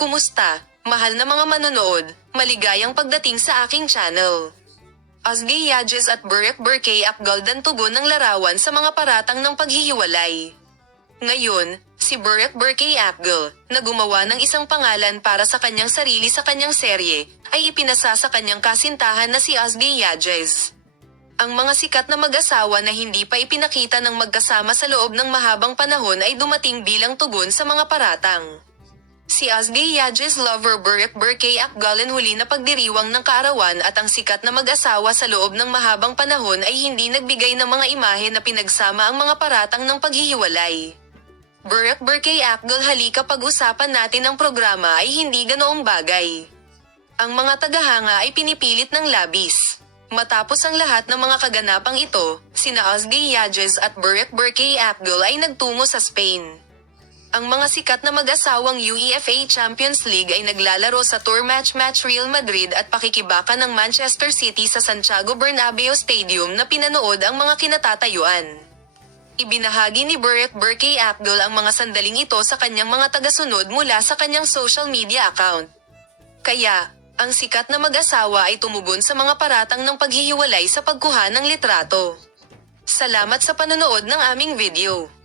Kumusta, mahal na mga manonood, maligayang pagdating sa aking channel. Ozgie Yajez at Burek Burkay Akgoldan tugon ng larawan sa mga paratang ng paghihiwalay. Ngayon, si Burek Burkay Akgol, na gumawa ng isang pangalan para sa kanyang sarili sa kanyang serye, ay ipinasa sa kanyang kasintahan na si Ozgie Yajez. Ang mga sikat na mag-asawa na hindi pa ipinakita ng magkasama sa loob ng mahabang panahon ay dumating bilang tugon sa mga paratang. Si Ozgie Yajez lover Burek Burkay Akgoldan huli na pagdiriwang ng kaarawan at ang sikat na mag-asawa sa loob ng mahabang panahon ay hindi nagbigay ng mga imahe na pinagsama ang mga paratang ng paghihiwalay. Burek Burkay Akgol, halika pag-usapan natin ang programa ay hindi ganoong bagay. Ang mga tagahanga ay pinipilit ng labis. Matapos ang lahat ng mga kaganapang ito, sina Ozgie Yajez at Burek Burkay Akgol ay nagtungo sa Spain. Ang mga sikat na mag-asawang UEFA Champions League ay naglalaro sa tour match Real Madrid at pakikibakan ng Manchester City sa Santiago Bernabeu Stadium na pinanood ang mga kinatatayuan. Ibinahagi ni Burek Burkay Akgol ang mga sandaling ito sa kanyang mga tagasunod mula sa kanyang social media account. Kaya, ang sikat na mag-asawa ay tumugon sa mga paratang ng paghihiwalay sa pagkuha ng litrato. Salamat sa panonood ng aming video.